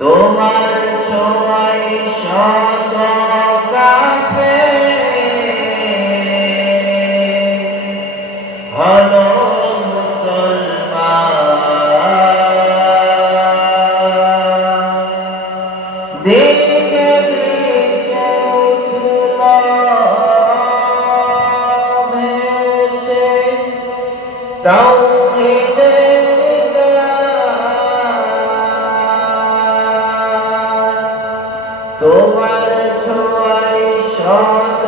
তোমার ছোঁয়াই শত কাফে হলো মুসলমান। দিকে দিকে উঠল ভেসে তাওহীদের তোমার ছোঁয়াই শত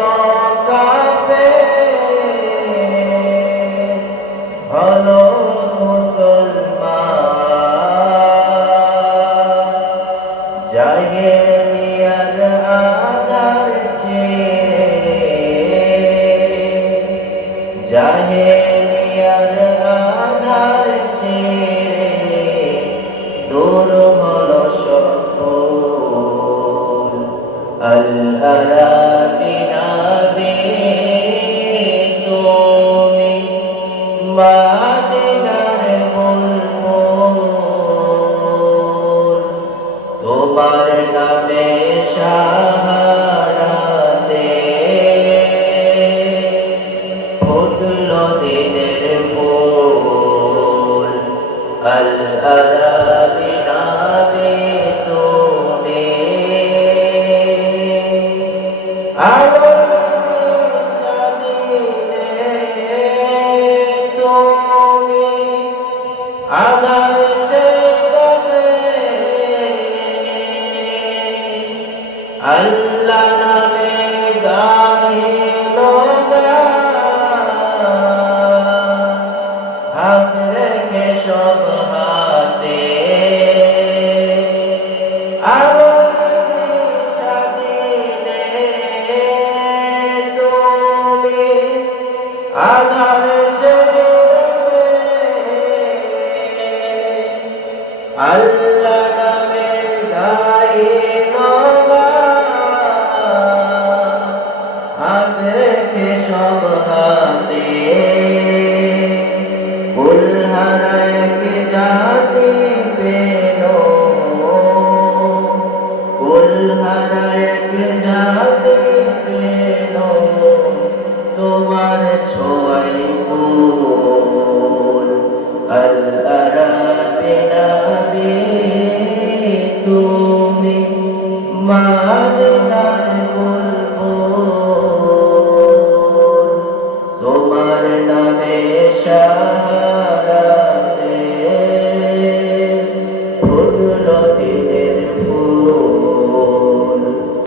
কাপে। হলো মুসলমান জাহেলিয়ার আধার ছেড়ে জাহেলিয়ার আধার ছেড়ে দূর তোমার নামে সাহারাতে ফুটল দিনের ফুল। আল আরাবি তুমি আদার আল্লাহ নামে গাহিল হাত রেখে সব হাতে। আরবি সাবিনে তুমি আধার আল্লাহ নামে গাইল মাদিনার বুলবুল তোমার নামে শাহ